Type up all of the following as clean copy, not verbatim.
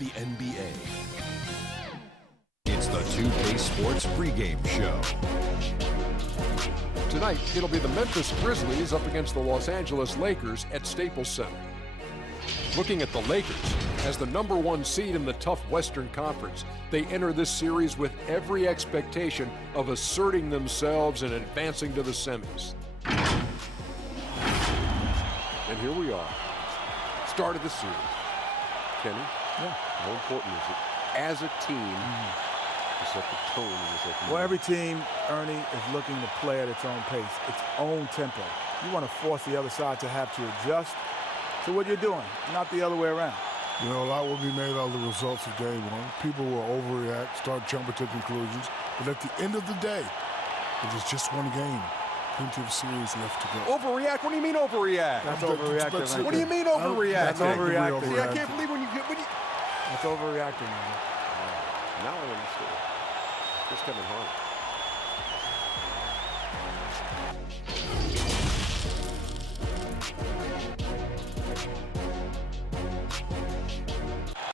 the NBA. It's the 2K Sports pregame show. Tonight, it'll be the Memphis Grizzlies up against the Los Angeles Lakers at Staples Center. Looking at the Lakers, as the #1 seed in the tough Western Conference, they enter this series with every expectation of asserting themselves and advancing to the semis. And here we are. Start of the series. Kenny, how important is it as a team to set the tone in this opening? Well, every team, Ernie, is looking to play at its own pace, its own tempo. You want to force the other side to have to adjust to what you're doing, not the other way around. You know, a lot will be made out of the results of day one. People will overreact, start jumping to conclusions. But at the end of the day, it is just one game. Plenty of series left to go. Overreact? What do you mean overreact? That's overreacting. Right What do you mean overreact? That's overreacting. See, I can't believe when you get... That's overreacting, man. Now I understand. It's coming home.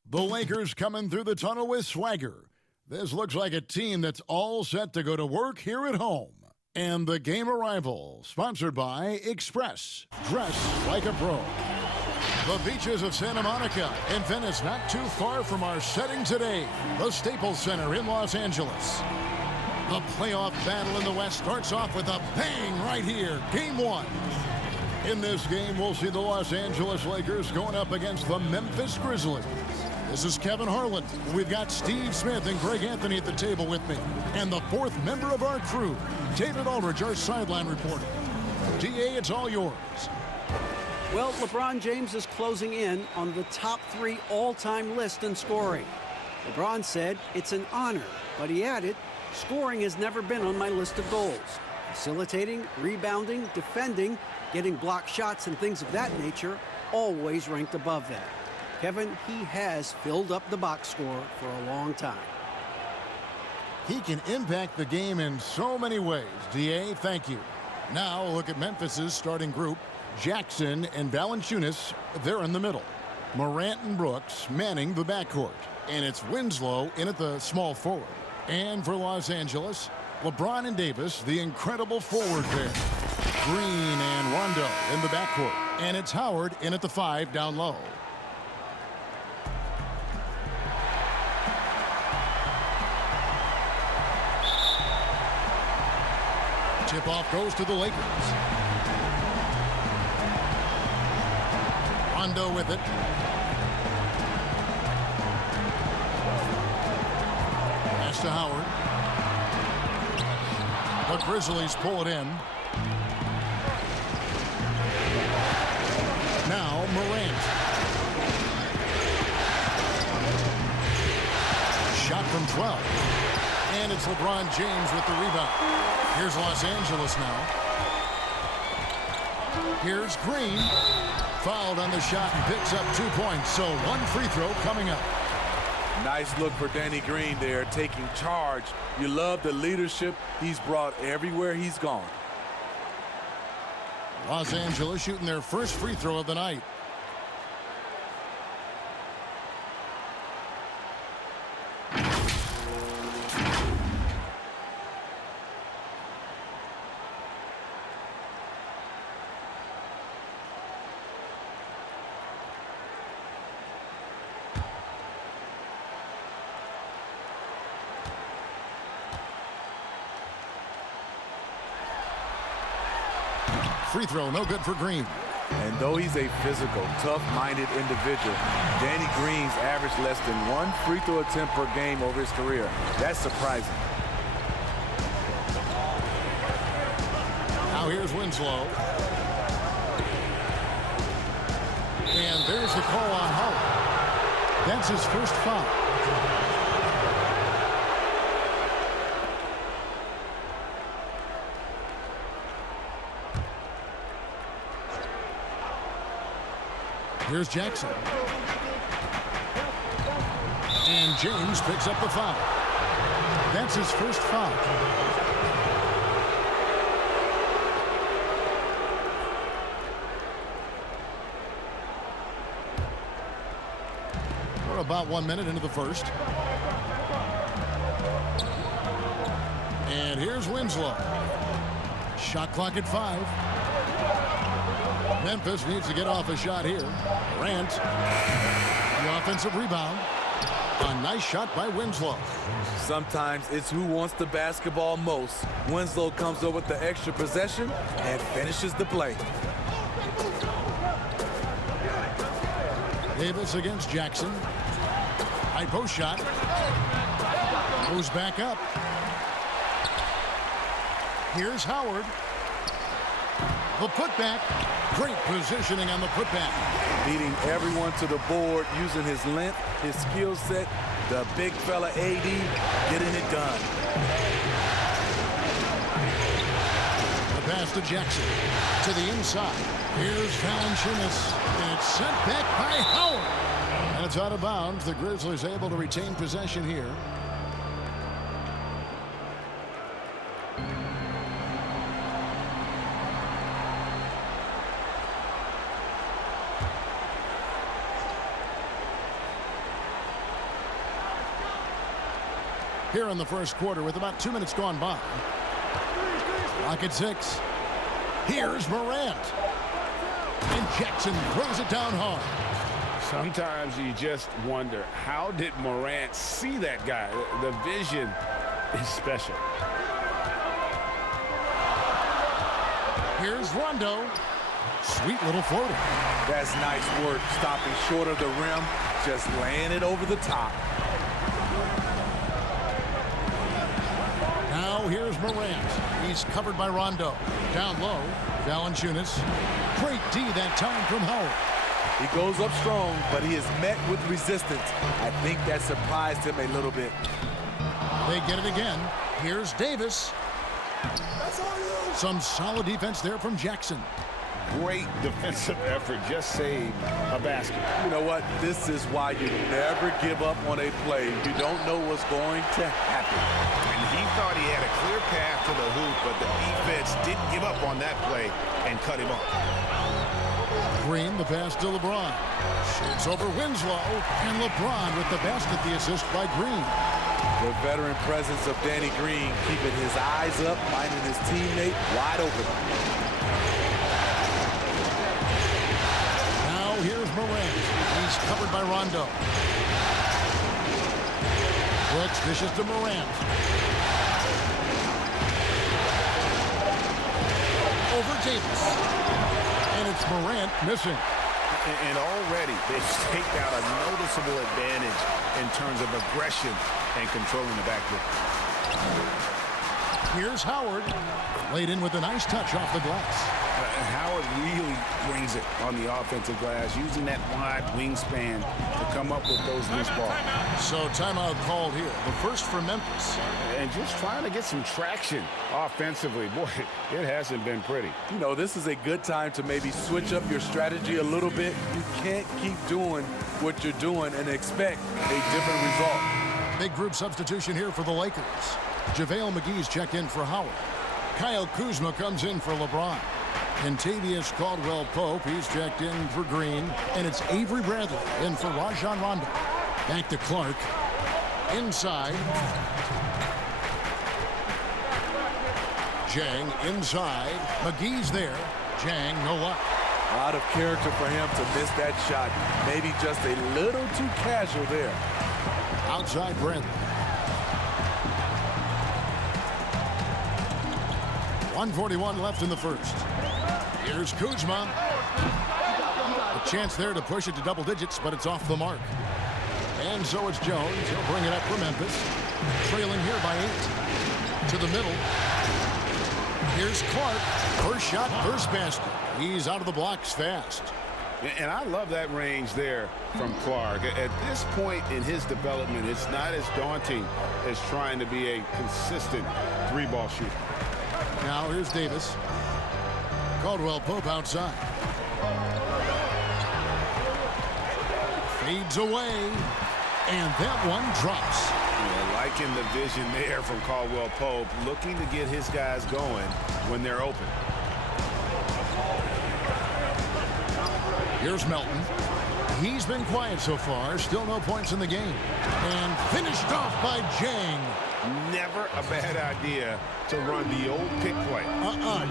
The Lakers coming through the tunnel with swagger. This looks like a team that's all set to go to work here at home. And the game arrival, sponsored by Express. Dress like a pro. The beaches of Santa Monica and Venice, not too far from our setting today. The Staples Center in Los Angeles. The playoff battle in the West starts off with a bang right here. Game 1. In this game, we'll see the Los Angeles Lakers going up against the Memphis Grizzlies. This is Kevin Harlan. We've got Steve Smith and Greg Anthony at the table with me. And the fourth member of our crew, David Aldridge, our sideline reporter. DA, it's all yours. Well, LeBron James is closing in on the top 3 all-time list in scoring. LeBron said it's an honor, but he added, scoring has never been on my list of goals. Facilitating, rebounding, defending, getting blocked shots and things of that nature always ranked above that. Kevin, he has filled up the box score for a long time. He can impact the game in so many ways. DA, thank you. Now a look at Memphis's starting group. Jackson and Valanciunas, they're in the middle. Morant and Brooks manning the backcourt. And it's Winslow in at the small forward. And for Los Angeles, LeBron and Davis, the incredible forward pair. Green and Rondo in the backcourt. And it's Howard in at the 5 down low. Tip-off goes to the Lakers. Rondo with it. Pass to Howard. The Grizzlies pull it in. Now Morant. Shot from 12. And it's LeBron James with the rebound. Here's Los Angeles now. Here's Green. Fouled on the shot and picks up 2 points. So 1 free throw coming up. Nice look for Danny Green there, taking charge. You love the leadership he's brought everywhere he's gone. Los Angeles shooting their first free throw of the night. Free throw, no good for Green. And though he's a physical, tough-minded individual, Danny Green's averaged less than 1 free throw attempt per game over his career. That's surprising. Now here's Winslow. And there's the call on Howard. That's his first foul. Here's Jackson. And James picks up the foul. That's his first foul. One of about 1 minute into the first. And here's Winslow. Shot clock at 5. Memphis needs to get off a shot here. Morant. The offensive rebound. A nice shot by Winslow. Sometimes it's who wants the basketball most. Winslow comes up with the extra possession and finishes the play. Davis against Jackson. High post shot. Goes back up. Here's Howard. The putback. Great positioning on the putback. Leading everyone to the board using his length, his skill set, the big fella AD getting it done. The pass to Jackson. To the inside. Here's Valanciunas. And it's sent back by Howard. And it's out of bounds. The Grizzlies able to retain possession here. Here in the first quarter with about 2 minutes gone by. Clock at 6. Here's Morant. And Jackson throws it down hard. Sometimes you just wonder, how did Morant see that guy? The vision is special. Here's Rondo. Sweet little floater. That's nice work, stopping short of the rim, just laying it over the top. Now here's Morant. He's covered by Rondo. Down low, Valanciunas. Great D that time from Howard. He goes up strong, but he is met with resistance. I think that surprised him a little bit. They get it again. Here's Davis. Some solid defense there from Jackson. Great defensive effort, just saved a basket. You know what? This is why you never give up on a play. You don't know what's going to happen. And he thought he had a clear path to the hoop, but the defense didn't give up on that play and cut him off. Green, the pass to LeBron. Shoots over Winslow, and LeBron with the basket, the assist by Green. The veteran presence of Danny Green keeping his eyes up, finding his teammate wide open. Now here's Morant. He's covered by Rondo. Brooks dishes to Morant. Over Davis. And it's Morant missing. And already they've staked out a noticeable advantage in terms of aggression and controlling the backcourt. Here's Howard. Laid in with a nice touch off the glass. Howard really brings it on the offensive glass, using that wide wingspan to come up with those loose balls. So timeout called here. The first for Memphis. And just trying to get some traction offensively. Boy, it hasn't been pretty. You know, this is a good time to maybe switch up your strategy a little bit. You can't keep doing what you're doing and expect a different result. Big group substitution here for the Lakers. JaVale McGee's checked in for Howard. Kyle Kuzma comes in for LeBron. Kentavious Caldwell-Pope, he's checked in for Green. And it's Avery Bradley in for Rajon Rondo. Back to Clark. Inside. Jang inside. McGee's there. Jang, no luck. A lot of character for him to miss that shot. Maybe just a little too casual there. Outside Bradley. 1:41 left in the first. Here's Kuzma. A chance there to push it to double digits, but it's off the mark. And so it's Jones. He'll bring it up for Memphis. Trailing here by 8. To the middle. Here's Clark. First shot, first basket. He's out of the blocks fast. And I love that range there from Clark. At this point in his development, it's not as daunting as trying to be a consistent three-ball shooter. Now here's Davis. Caldwell-Pope outside. Fades away. And that one drops. Liking the vision there from Caldwell-Pope, looking to get his guys going when they're open. Here's Melton. He's been quiet so far. Still no points in the game. And finished off by Jang. Never a bad idea to run the old pick play.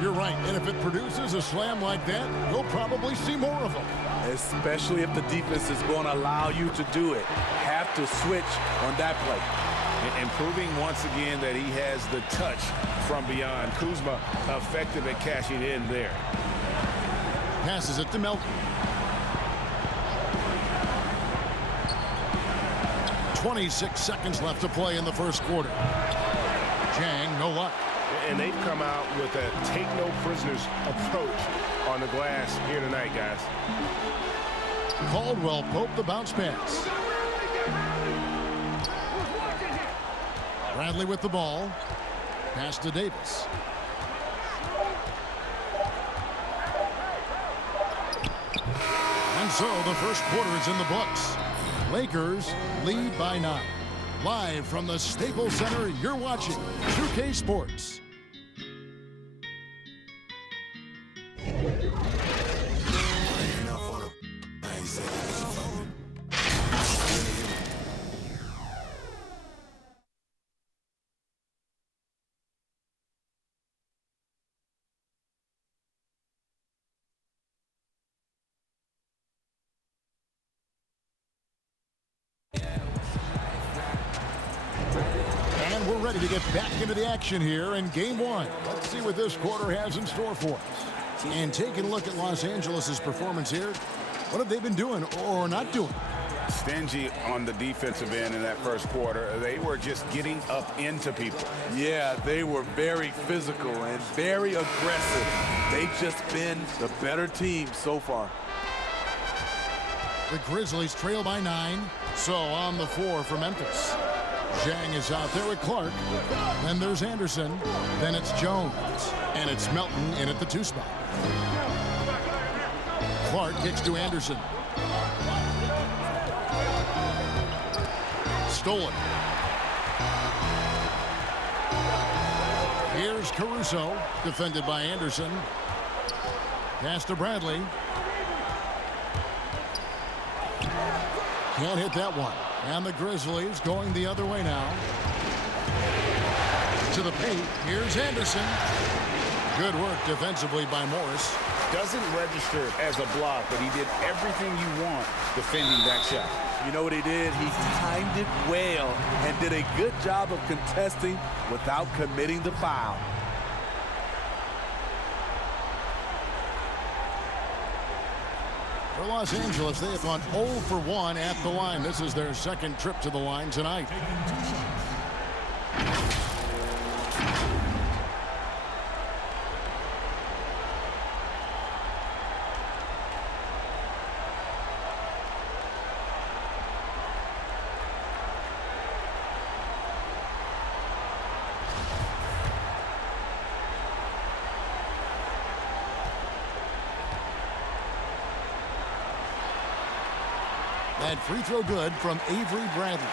You're right. And if it produces a slam like that, you'll probably see more of them. Especially if the defense is going to allow you to do it. Have to switch on that play. And proving once again that he has the touch from beyond. Kuzma effective at cashing in there. Passes it to Melton. 26 seconds left to play in the first quarter. Jang, no luck. And they've come out with a take-no-prisoners approach on the glass here tonight, guys. Caldwell Pope the bounce pass. Bradley with the ball. Pass to Davis. And so the first quarter is in the books. Lakers lead by 9. Live from the Staples Center, you're watching 2K Sports. And we're ready to get back into the action here in game 1. Let's see what this quarter has in store for us. And taking a look at Los Angeles' performance here, what have they been doing or not doing? Stingy on the defensive end in that first quarter. They were just getting up into people. Yeah, they were very physical and very aggressive. They've just been the better team so far. The Grizzlies trail by 9. So on the floor for Memphis. Jang is out there with Clark. Then there's Anderson. Then it's Jones. And it's Melton in at the 2 spot. Clark kicks to Anderson. Stolen. Here's Caruso, defended by Anderson. Pass to Bradley. Can't hit that one. And the Grizzlies going the other way now. To the paint. Here's Anderson. Good work defensively by Morris. Doesn't register as a block, but he did everything you want defending that shot. You know what he did? He timed it well and did a good job of contesting without committing the foul. For Los Angeles, they have gone 0 for 1 at the line. This is their second trip to the line tonight. That free throw good from Avery Bradley.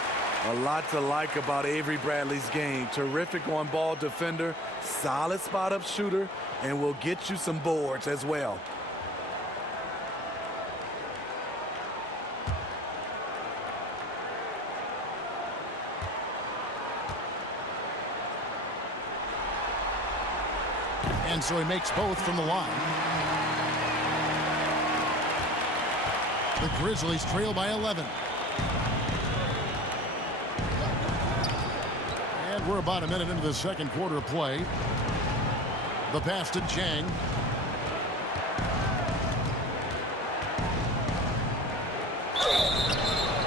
A lot to like about Avery Bradley's game. Terrific on-ball defender, solid spot-up shooter, and will get you some boards as well. And so he makes both from the line. The Grizzlies trail by 11. And we're about a minute into the second quarter of play. The pass to Jang.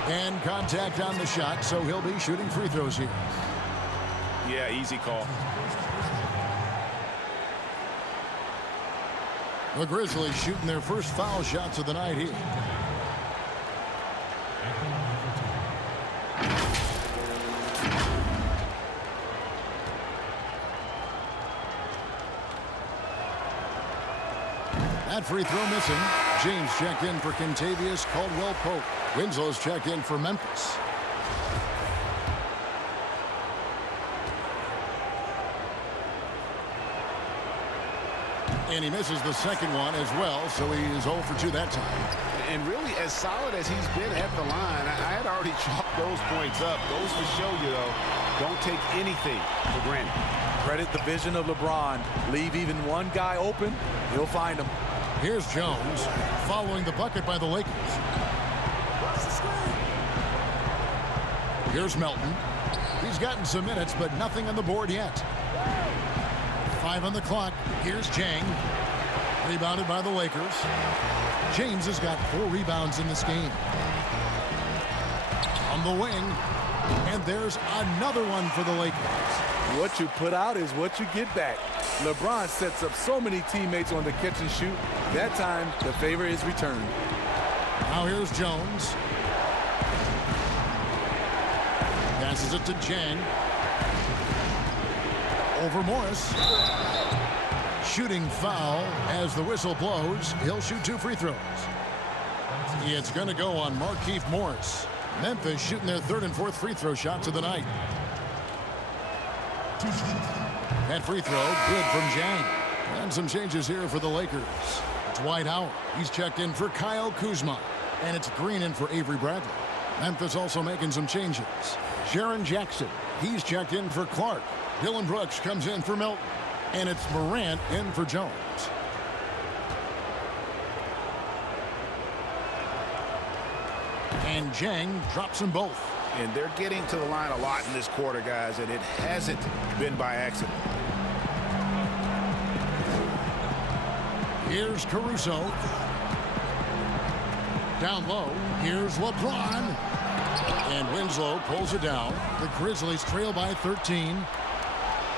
And contact on the shot, so he'll be shooting free throws here. Yeah, easy call. The Grizzlies shooting their first foul shots of the night here. That free throw missing. James checked in for Kentavious Caldwell-Pope. Winslow's checked in for Memphis. And he misses the second one as well, so he is 0 for 2 that time. And really, as solid as he's been at the line, I had already chalked those points up. Goes to show you, though, don't take anything for granted. Credit the vision of LeBron. Leave even one guy open, he'll find him. Here's Jones following the bucket by the Lakers. Here's Melton. He's gotten some minutes, but nothing on the board yet. 5 on the clock. Here's Jang. Rebounded by the Lakers. James has got 4 rebounds in this game. On the wing. And there's another one for the Lakers. What you put out is what you get back. LeBron sets up so many teammates on the catch and shoot. That time, the favor is returned. Now here's Jones. Passes it to Jang. Over Morris. Shooting foul as the whistle blows. He'll shoot 2 free throws. It's going to go on Markieff Morris. Memphis shooting their 3rd and 4th free throw shots of the night. That free throw good from Jang. And some changes here for the Lakers. Dwight Howard. He's checked in for Kyle Kuzma. And it's Green in for Avery Bradley. Memphis also making some changes. Jaren Jackson. He's checked in for Clark. Dylan Brooks comes in for Melton. And it's Morant in for Jones. And Jang drops them both. And they're getting to the line a lot in this quarter, guys, and it hasn't been by accident. Here's Caruso. Down low. Here's LeBron. And Winslow pulls it down. The Grizzlies trail by 13.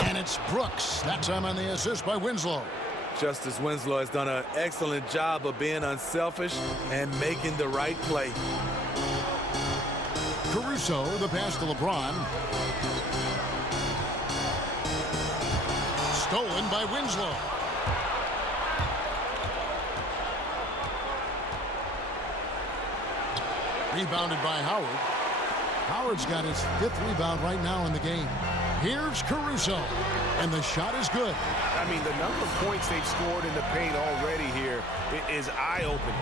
And it's Brooks. That time on the assist by Winslow. Justice Winslow has done an excellent job of being unselfish and making the right play. Caruso, the pass to LeBron. Stolen by Winslow. Rebounded by Howard. Howard's got his 5th rebound right now in the game. Here's Caruso. And the shot is good. I mean, the number of points they've scored in the paint already here is eye-opening.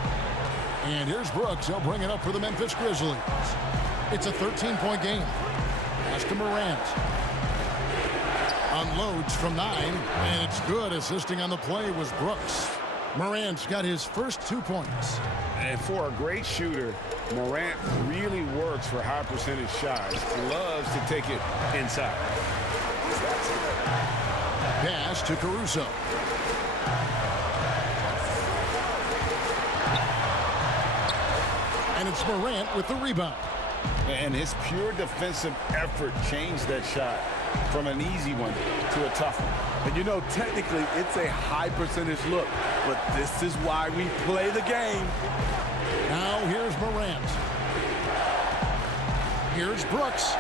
And here's Brooks. He'll bring it up for the Memphis Grizzlies. It's a 13-point game. Pass to Morant. Unloads from 9, and it's good. Assisting on the play was Brooks. Morant's got his first 2 points. And for a great shooter, Morant really works for high percentage shots. Loves to take it inside. Pass to Caruso. And it's Morant with the rebound. And his pure defensive effort changed that shot from an easy one to a tough one. And you know, technically, it's a high percentage look, but this is why we play the game. Now here's Morant. Here's Brooks.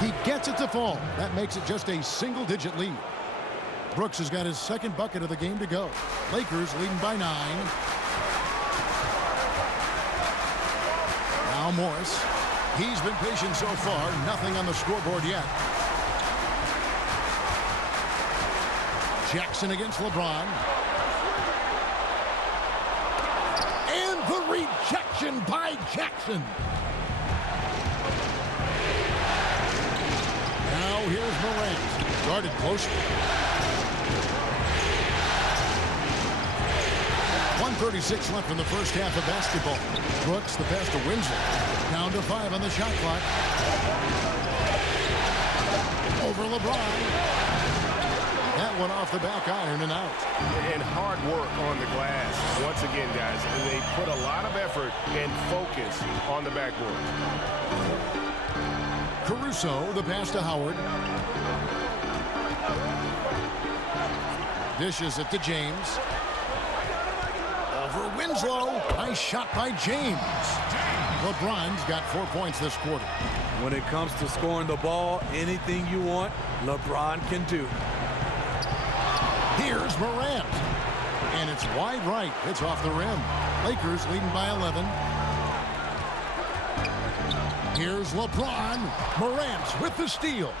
He gets it to fall. That makes it just a single-digit lead. Brooks has got his 2nd bucket of the game to go. Lakers leading by 9. Now Morris. He's been patient so far. Nothing on the scoreboard yet. Jackson against LeBron. And the rejection by Jackson. Now here's Morant. Guarded closely. 1:36 left in the first half of basketball. Brooks, the pass to Winslow. Down to 5 on the shot clock. Over LeBron. That one off the back iron and out. And hard work on the glass. Once again, guys, they put a lot of effort and focus on the backboard. Caruso, the pass to Howard. Dishes it to James. Over Winslow. Nice shot by James. LeBron's got 4 points this quarter. When it comes to scoring the ball, anything you want, LeBron can do. Here's Morant. And it's wide right. It's off the rim. Lakers leading by 11. Here's LeBron. Morant with the steal.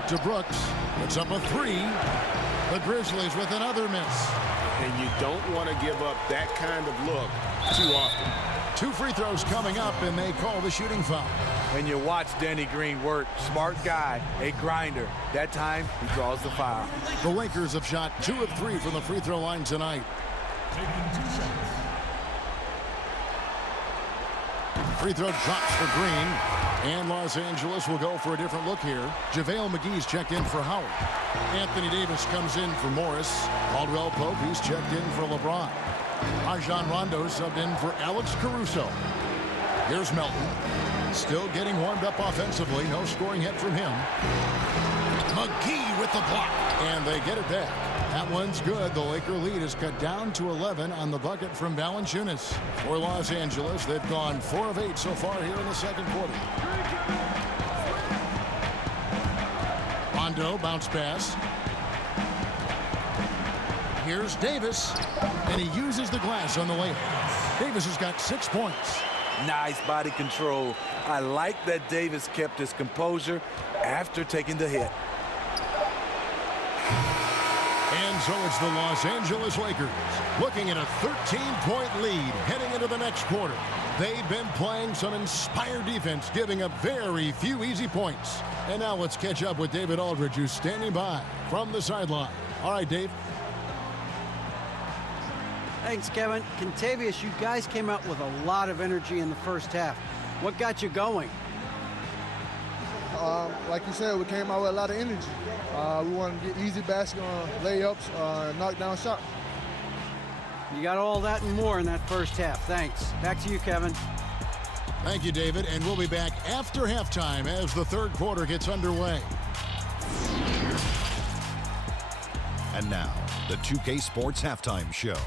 Out to Brooks. Puts up a three. The Grizzlies with another miss. And you don't want to give up that kind of look too often. 2 free throws coming up, and they call the shooting foul. When you watch Danny Green work, smart guy, a grinder. That time, he draws the foul. The Lakers have shot 2 of 3 from the free throw line tonight. Free throw drops for Green. And Los Angeles will go for a different look here. JaVale McGee's checked in for Howard. Anthony Davis comes in for Morris. Caldwell Pope, he's checked in for LeBron. Rajon Rondo subbed in for Alex Caruso. Here's Melton. Still getting warmed up offensively. No scoring hit from him. McGee with the block. And they get it back. That one's good. The Laker lead is cut down to 11 on the bucket from Valanciunas. For Los Angeles, they've gone 4 of 8 so far here in the second quarter. Rondo, bounce pass. Here's Davis, and he uses the glass on the layup. Davis has got 6 points. Nice body control. I like that Davis kept his composure after taking the hit. And so it's the Los Angeles Lakers looking at a 13-point lead heading into the next quarter. They've been playing some inspired defense, giving up very few easy points. And now let's catch up with David Aldridge, who's standing by from the sideline. All right, Dave. Thanks, Kevin. Contavious, you guys came out with a lot of energy in the first half. What got you going? Like you said, we came out with a lot of energy. We wanted to get easy basket layups, knock down shots. You got all that and more in that first half. Thanks. Back to you, Kevin. Thank you, David. And we'll be back after halftime as the third quarter gets underway. And now, the 2K Sports Halftime Show.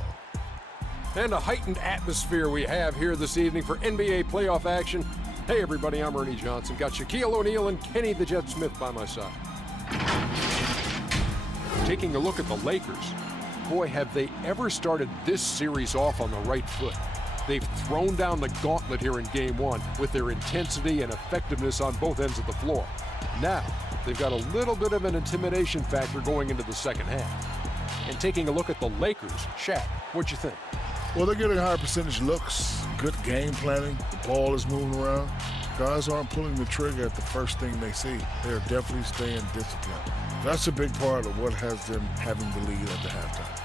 And a heightened atmosphere we have here this evening for NBA playoff action. Hey, everybody, I'm Ernie Johnson. Got Shaquille O'Neal and Kenny the Jet Smith by my side. Taking a look at the Lakers. Boy, have they ever started this series off on the right foot. They've thrown down the gauntlet here in Game 1 with their intensity and effectiveness on both ends of the floor. Now, they've got a little bit of an intimidation factor going into the second half. And taking a look at the Lakers, Shaq, what'd you think? Well, they're getting higher percentage looks, good game planning. The ball is moving around. Guys aren't pulling the trigger at the first thing they see. They're definitely staying disciplined. That's a big part of what has them having the lead at the halftime.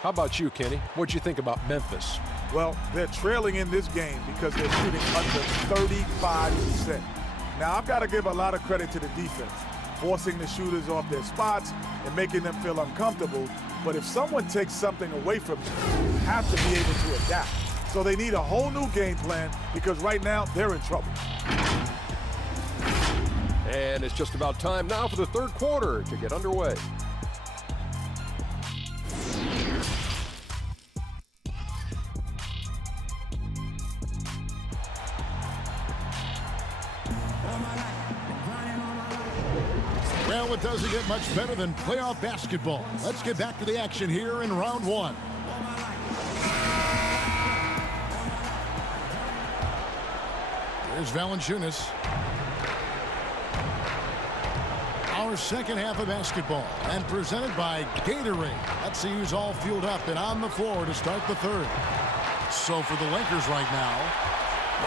How about you, Kenny? What'd you think about Memphis? Well, they're trailing in this game because they're shooting under 35%. Now, I've got to give a lot of credit to the defense, forcing the shooters off their spots and making them feel uncomfortable. But if someone takes something away from them, you have to be able to adapt. So they need a whole new game plan because right now they're in trouble. And it's just about time now for the third quarter to get underway. Well, it doesn't get much better than playoff basketball. Let's get back to the action here in round 1. Here's Valanciunas. Our second half of basketball, and presented by Gatorade. Let's see who's all fueled up and on the floor to start the third. So for the Lakers right now,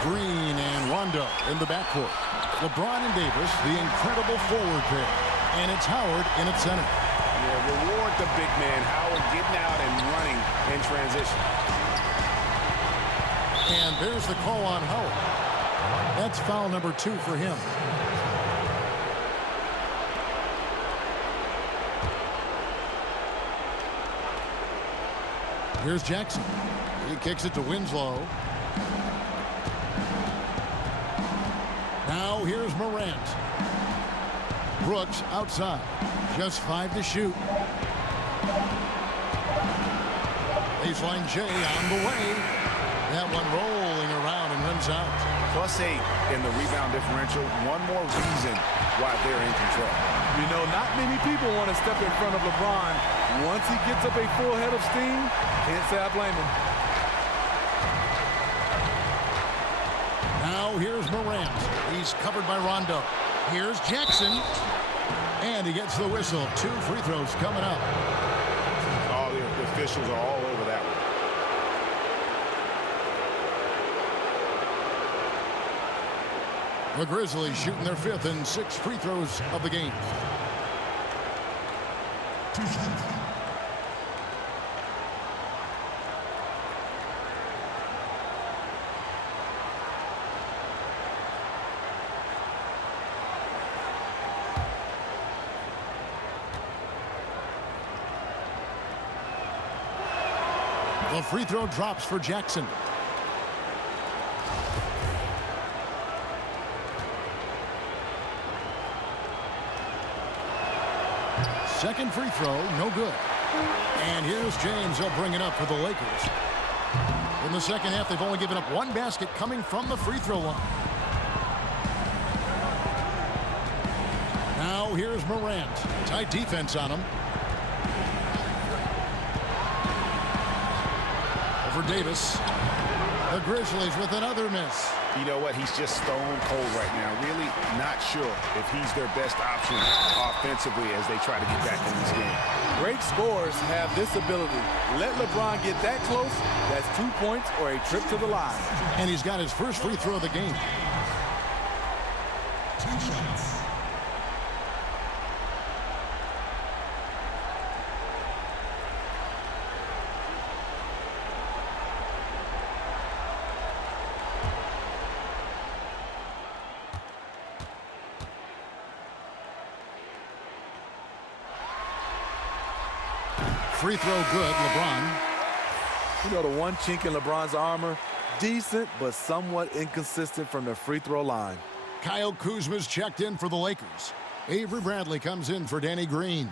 Green and Rondo in the backcourt. LeBron and Davis, the incredible forward pair. And it's Howard in at center. Yeah, reward the big man. Howard getting out and running in transition. And there's the call on Howard. That's foul number 2 for him. Here's Jackson. He kicks it to Winslow. Now here's Morant. Brooks outside. Just 5 to shoot. Baseline J on the way. That one rolling around and runs out. +8 in the rebound differential. One more reason why they're in control. You know, not many people want to step in front of LeBron. Once he gets up a full head of steam, can't say I blame him. Now here's Morant. He's covered by Rondo. Here's Jackson. And he gets the whistle. 2 free throws coming up. All the officials are all over that one. The Grizzlies shooting their 5th and 6th free throws of the game. The free throw drops for Jackson. Second free throw, no good. And here's James. He'll bring it up for the Lakers. In the second half, they've only given up 1 basket coming from the free throw line. Now here's Morant. Tight defense on him. For Davis. The Grizzlies with another miss. You know what? He's just stone cold right now. Really not sure if he's their best option offensively as they try to get back in this game. Great scorers have this ability. Let LeBron get that close, that's 2 points or a trip to the line. And he's got his first free throw of the game. 2 shots. Free throw good, LeBron. You know, the one chink in LeBron's armor, decent but somewhat inconsistent from the free throw line. Kyle Kuzma's checked in for the Lakers. Avery Bradley comes in for Danny Green.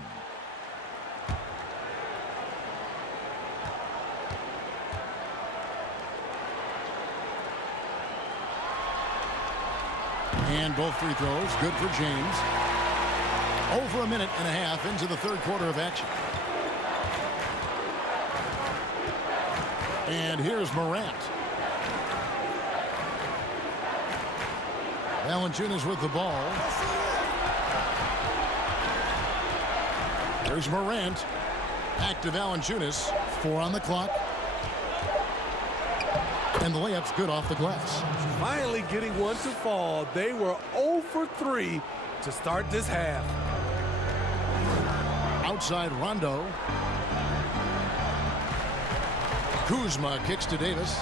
And both free throws good for James. Over a minute and a half into the 3rd quarter of action. And here's Morant. Valanciunas with the ball. There's Morant. Back to Valanciunas. 4 on the clock. And the layup's good off the glass. Finally getting one to fall. They were 0 for 3 to start this half. Outside Rondo. Kuzma kicks to Davis.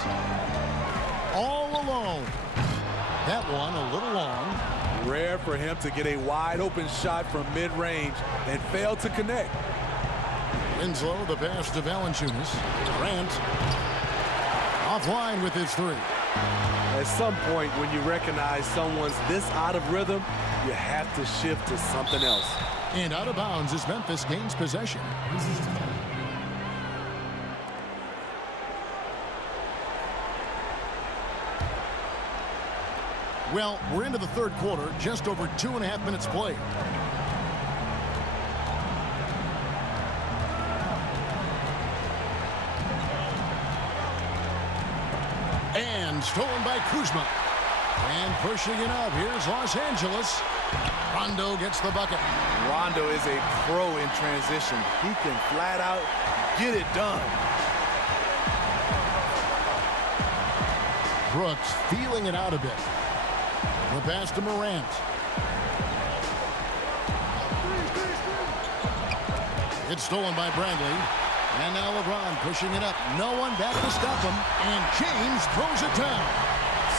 All alone. That one a little long. Rare for him to get a wide open shot from mid-range and fail to connect. Winslow, the pass to Valanciunas. Durant offline with his 3. At some point when you recognize someone's this out of rhythm, you have to shift to something else. And out of bounds as Memphis gains possession. Well, we're into the 3rd quarter, just over 2.5 minutes played. And stolen by Kuzma. And pushing it up, here's Los Angeles. Rondo gets the bucket. Rondo is a pro in transition. He can flat out get it done. Brooks feeling it out a bit. The pass to Morant. It's stolen by Bradley. And now LeBron pushing it up. No one back to stop him. And James throws it down.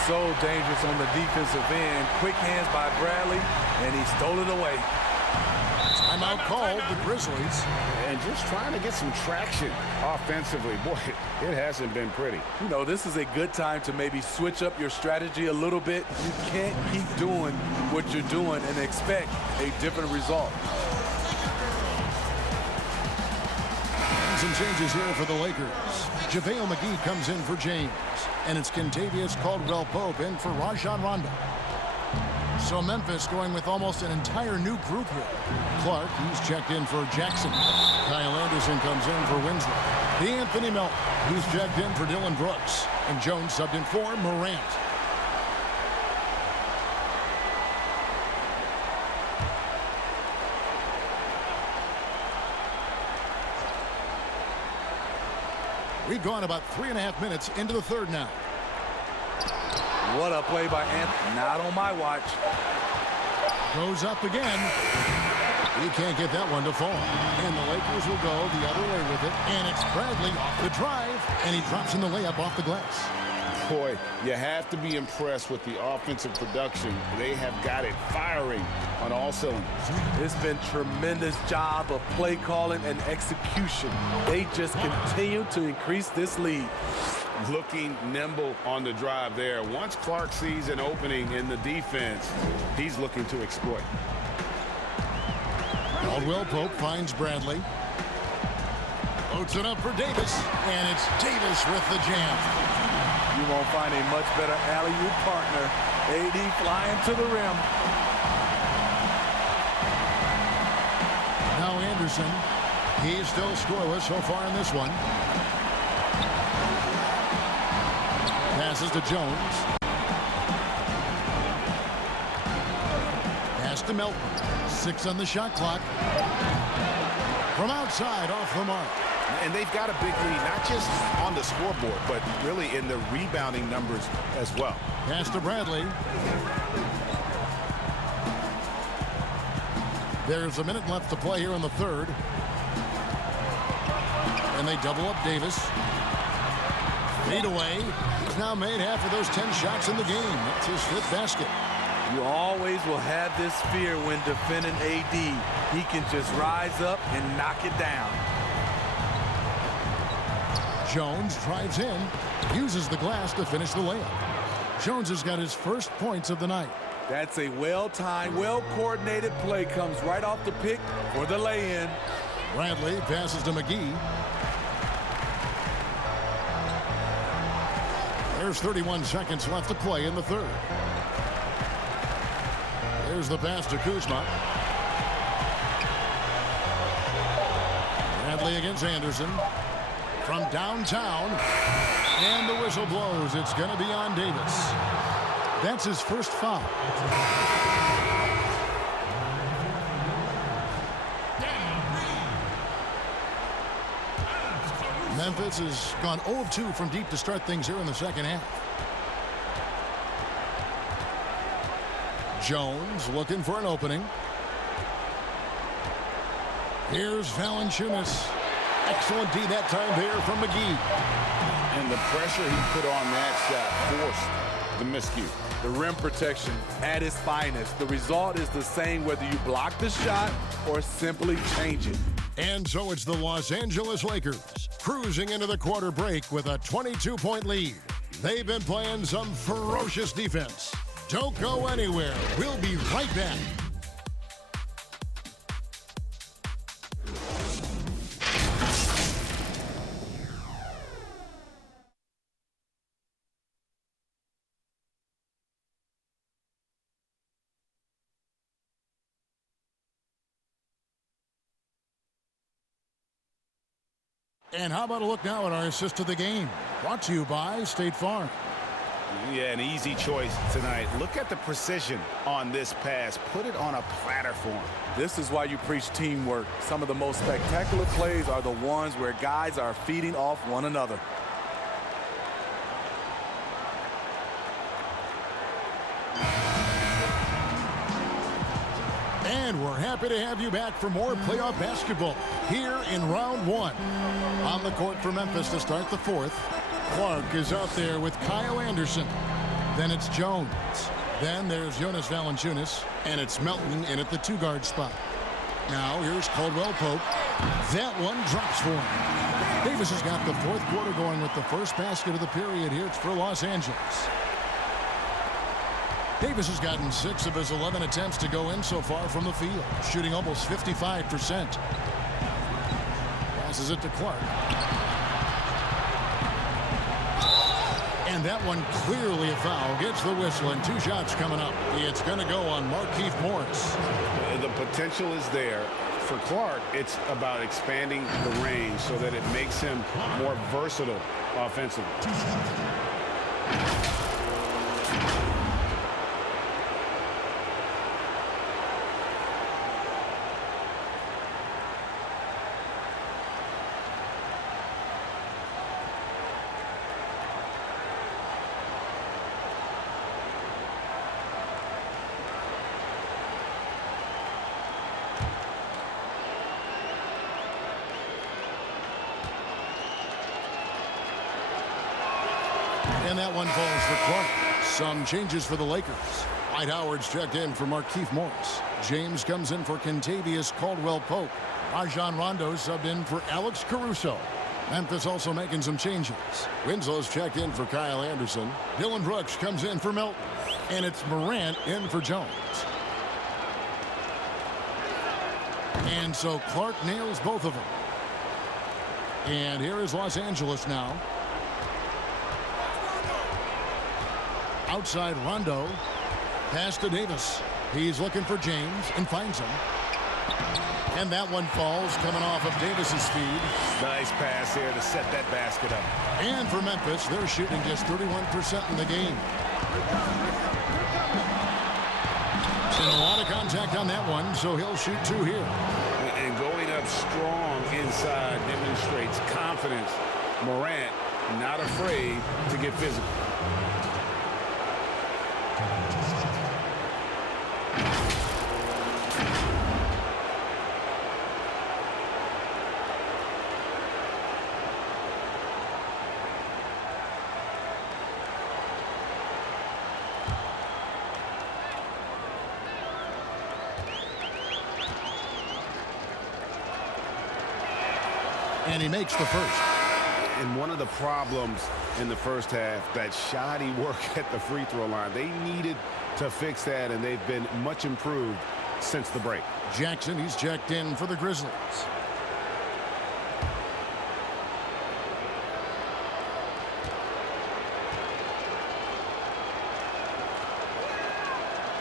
So dangerous on the defensive end. Quick hands by Bradley, and he stole it away. Timeout called the Grizzlies. And just trying to get some traction offensively. Boy, it hasn't been pretty. You know, this is a good time to maybe switch up your strategy a little bit. You can't keep doing what you're doing and expect a different result. And some changes here for the Lakers. JaVale McGee comes in for James. And it's Kentavious Caldwell-Pope in for Rajon Rondo. So Memphis going with almost an entire new group here. Clark, he's checked in for Jackson. Kyle Anderson comes in for Winslow. D'Anthony Melton, he's checked in for Dylan Brooks. And Jones subbed in for Morant. We've gone about 3.5 minutes into the third now. What a play by Anthony. Not on my watch. Goes up again. He can't get that one to fall. And the Lakers will go the other way with it. And it's Bradley off the drive. And he drops in the layup off the glass. Boy, you have to be impressed with the offensive production. They have got it firing on all cylinders. It's been tremendous job of play calling and execution. They just continue to increase this lead. Looking nimble on the drive there. Once Clark sees an opening in the defense, he's looking to exploit. Caldwell Pope finds Bradley. Loads it up for Davis. And it's Davis with the jam. You won't find a much better alley-oop partner. AD flying to the rim. Now Anderson. He's still scoreless so far in this one. Passes to Jones. Pass to Melton. 6 on the shot clock. From outside, off the mark. And they've got a big lead, not just on the scoreboard, but really in the rebounding numbers as well. Pass to Bradley. There's a minute left to play here in the third. And they double up Davis. Fade away. He's now made half of those 10 shots in the game. That's his 5th basket. You always will have this fear when defending AD. He can just rise up and knock it down. Jones drives in, uses the glass to finish the layup. Jones has got his first points of the night. That's a well-timed, well-coordinated play. Comes right off the pick for the lay-in. Bradley passes to McGee. There's 31 seconds left to play in the third. There's the pass to Kuzma. Bradley against Anderson. From downtown. And the whistle blows. It's going to be on Davis. That's his first foul. Memphis has gone 0 of 2 from deep to start things here in the second half. Jones looking for an opening. Here's Valanciunas. Excellent D that time there from McGee. And the pressure he put on that shot forced the miscue. The rim protection at its finest. The result is the same whether you block the shot or simply change it. And so it's the Los Angeles Lakers cruising into the quarter break with a 22-point lead. They've been playing some ferocious defense. Don't go anywhere. We'll be right back. And how about a look now at our assist of the game? Brought to you by State Farm. Yeah, an easy choice tonight. Look at the precision on this pass. Put it on a platter for him. This is why you preach teamwork. Some of the most spectacular plays are the ones where guys are feeding off one another. And we're happy to have you back for more playoff basketball here in round 1. On the court for Memphis to start the fourth. Clark is out there with Kyle Anderson. Then it's Jones. Then there's Jonas Valanciunas. And it's Melton in at the 2-guard spot. Now here's Caldwell Pope. That one drops for him. Davis has got the fourth quarter going with the first basket of the period here. It's for Los Angeles. Davis has gotten 6 of his 11 attempts to go in so far from the field, shooting almost 55%. Passes it to Clark. And that one clearly a foul. Gets the whistle, and 2 shots coming up. It's going to go on Markieff Morris. The potential is there. For Clark, it's about expanding the range so that it makes him more versatile offensively. And that one falls for Clark. Some changes for the Lakers. Dwight Howard's checked in for Markieff Morris. James comes in for Kentavious Caldwell-Pope. Rajon Rondo subbed in for Alex Caruso. Memphis also making some changes. Winslow's checked in for Kyle Anderson. Dylan Brooks comes in for Melton. And it's Morant in for Jones. And so Clark nails both of them. And here is Los Angeles now. Outside Rondo. Pass to Davis. He's looking for James and finds him. And that one falls coming off of Davis's speed. Nice pass here to set that basket up. And for Memphis, they're shooting just 31% in the game. And a lot of contact on that one, so he'll shoot 2 here. And going up strong inside demonstrates confidence. Morant not afraid to get physical. And he makes the first. And one of the problems in the first half, that shoddy work at the free throw line. They needed to fix that, and they've been much improved since the break. Jackson, he's checked in for the Grizzlies.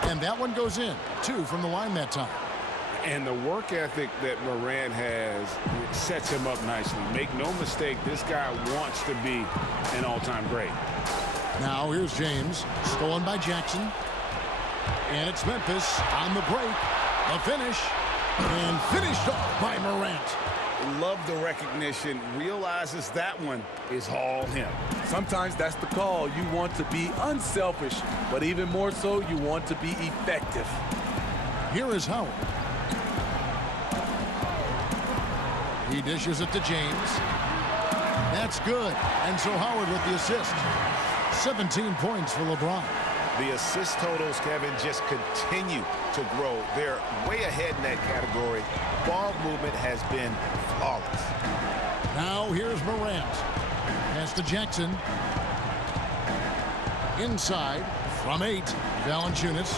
And that one goes in. 2 from the line that time. And the work ethic that Morant has sets him up nicely. Make no mistake, this guy wants to be an all-time great. Now here's James, stolen by Jackson. And it's Memphis on the break. A finish. And finished off by Morant. Love the recognition. Realizes that one is all him. Sometimes that's the call. You want to be unselfish, but even more so, you want to be effective. Here is Howard. He dishes it to James. That's good. And so Howard with the assist. 17 points for LeBron. The assist totals, Kevin, just continue to grow. They're way ahead in that category. Ball movement has been flawless. Now here's Morant. Pass to Jackson. Inside from 8. Valanciunas.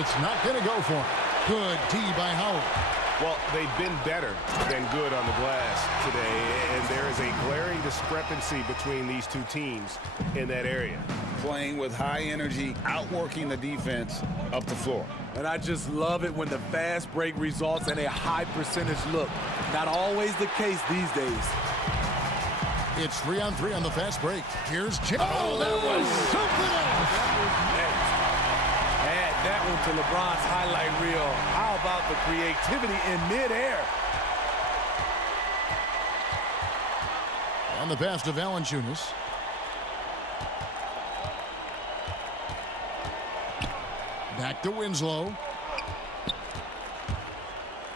It's not going to go for him. Good D by Howard. Well, they've been better than good on the glass today, and there is a glaring discrepancy between these two teams in that area. Playing with high energy, outworking the defense up the floor. And I just love it when the fast break results in a high percentage look. Not always the case these days. It's 3-on-3 on the fast break. Here's James. Oh, that was something else. Add that one to LeBron's highlight reel. How about the creativity in midair? On the pass to Valanciunas. Back to Winslow.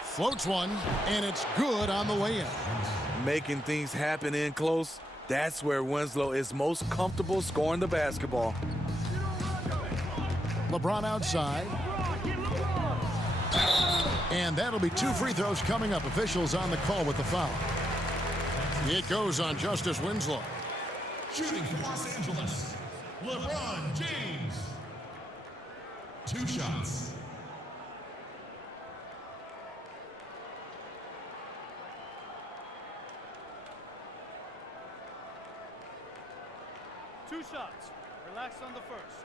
Floats one, and it's good on the way in. Making things happen in close, that's where Winslow is most comfortable scoring the basketball. LeBron outside. And that'll be 2 free throws coming up. Officials on the call with the foul. It goes on Justice Winslow. Shooting for Los Angeles, LeBron James. 2 shots. Two shots. Relax on the first.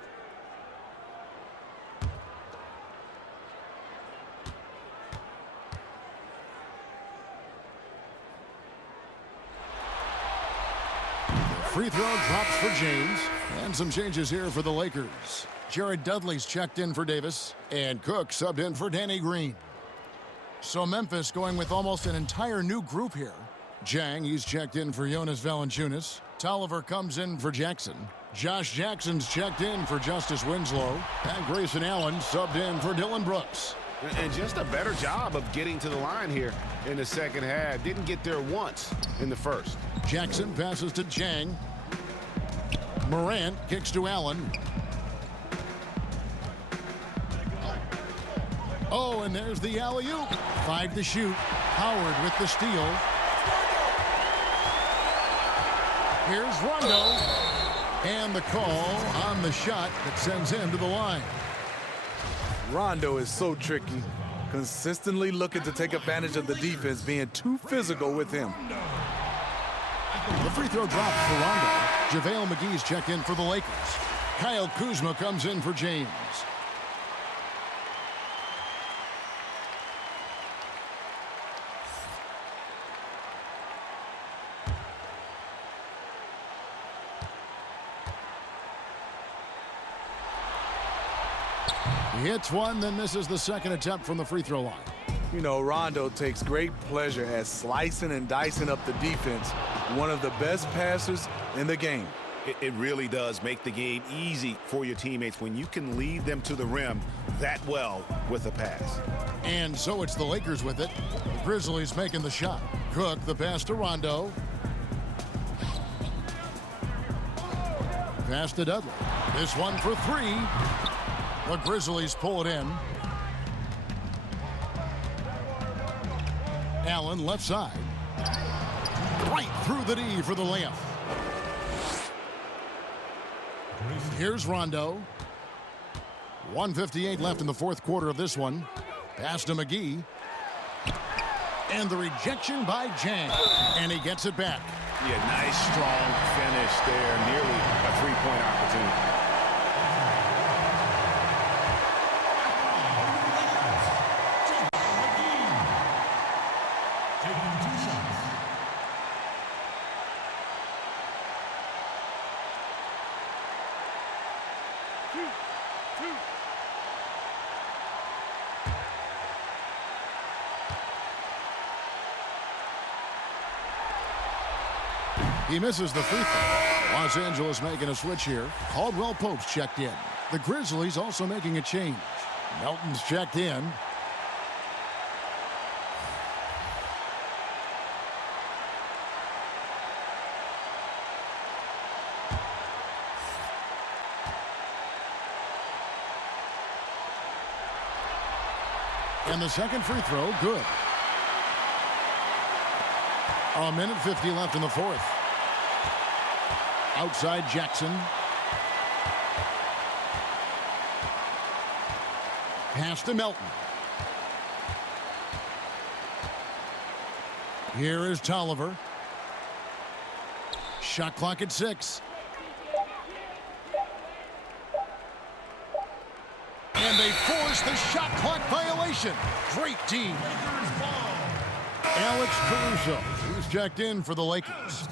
Free throw drops for James. And some changes here for the Lakers. Jared Dudley's checked in for Davis. And Cook subbed in for Danny Green. So Memphis going with almost an entire new group here. Jang, he's checked in for Jonas Valanciunas. Tolliver comes in for Jackson. Josh Jackson's checked in for Justice Winslow. And Grayson Allen subbed in for Dylan Brooks. And just a better job of getting to the line here in the second half. Didn't get there once in the first. Jackson passes to Jang. Morant kicks to Allen. Oh, and there's the alley-oop. 5 to shoot. Howard with the steal. Here's Rondo. And the call on the shot that sends him to the line. Rondo is so tricky. Consistently looking to take advantage of the defense being too physical with him. The free throw drops for Rondo. JaVale McGee's checked in for the Lakers. Kyle Kuzma comes in for James. He hits one, then misses the second attempt from the free throw line. You know, Rondo takes great pleasure at slicing and dicing up the defense. One of the best passers in the game. It really does make the game easy for your teammates when you can lead them to the rim that well with a pass. And so it's the Lakers with it. The Grizzlies making the shot. Cook, the pass to Rondo. Pass to Dudley. This one for 3. The Grizzlies pull it in. Allen left side. Right through the D for the layup. Here's Rondo. 1:58 left in the fourth quarter of this one. Pass to McGee. And the rejection by Jang. And he gets it back. Yeah, nice, strong finish there. Nearly a three-point opportunity. He misses the free throw. Los Angeles making a switch here. Caldwell Pope's checked in. The Grizzlies also making a change. Melton's checked in. And the second free throw, good. 1:50 left in the fourth. Outside Jackson. Pass to Melton. Here is Tolliver. Shot clock at 6. And they force the shot clock violation. Great team. Alex Caruso, who's checked in for the Lakers.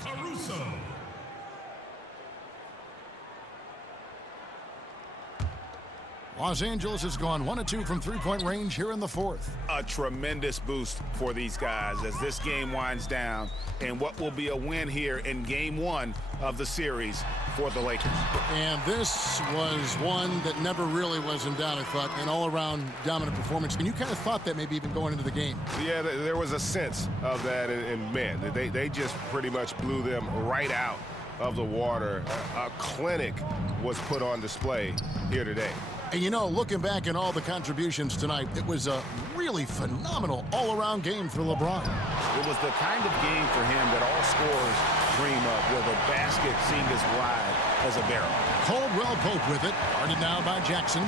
Los Angeles has gone 1 of 2 from three-point range here in the fourth. A tremendous boost for these guys as this game winds down and what will be a win here in game 1 of the series for the Lakers. And this was one that never really was in doubt, I thought, an all-around dominant performance. And you kind of thought that maybe even going into the game. Yeah, there was a sense of that, and man, they just pretty much blew them right out of the water. A clinic was put on display here today. And you know, looking back at all the contributions tonight, it was a really phenomenal all-around game for LeBron. It was the kind of game for him that all scorers dream of, where the basket seemed as wide as a barrel. Caldwell Pope with it, guarded now by Jackson.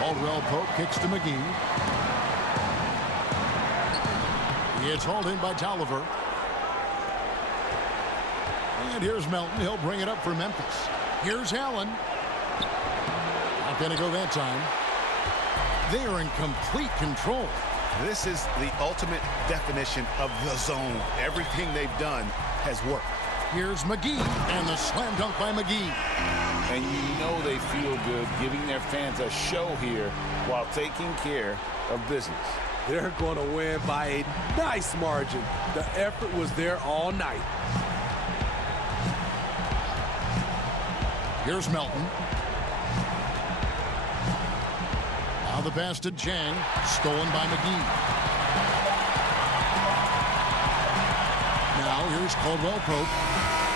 Caldwell Pope kicks to McGee. It's hauled in by Tolliver. And here's Melton. He'll bring it up for Memphis. Here's Allen. Not going to go that time. They are in complete control. This is the ultimate definition of the zone. Everything they've done has worked. Here's McGee, and the slam dunk by McGee. And you know they feel good giving their fans a show here while taking care of business. They're going to win by a nice margin. The effort was there all night. Here's Melton. Now the pass to Jang, stolen by McGee. Now here's Caldwell Pope.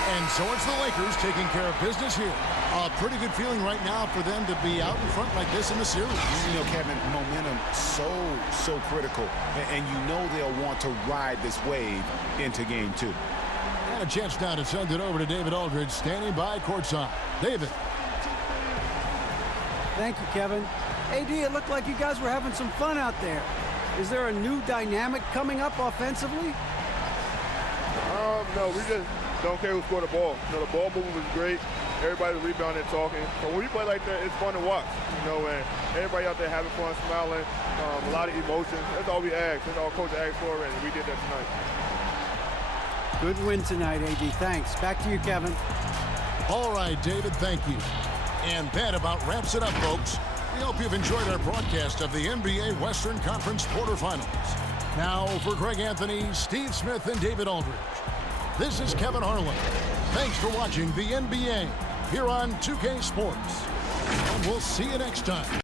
And so it's the Lakers taking care of business here. A pretty good feeling right now for them to be out in front like this in the series. You know, Kevin, momentum so critical. And you know they'll want to ride this wave into game 2. And a chance now to send it over to David Aldridge, standing by courtside. David. Thank you, Kevin. AD, it looked like you guys were having some fun out there. Is there a new dynamic coming up offensively? No, we just don't care who scored the ball. You know, the ball movement was great. Everybody rebounding and talking. So when we play like that, it's fun to watch. You know, and everybody out there having fun, smiling, a lot of emotion. That's all we asked. That's all Coach asked for, and we did that tonight. Good win tonight, AD. Thanks. Back to you, Kevin. All right, David, thank you. And that about wraps it up, folks. We hope you've enjoyed our broadcast of the NBA Western Conference quarterfinals. Now for Greg Anthony, Steve Smith, and David Aldridge, this is Kevin Harlan. Thanks for watching the NBA here on 2K Sports. And we'll see you next time.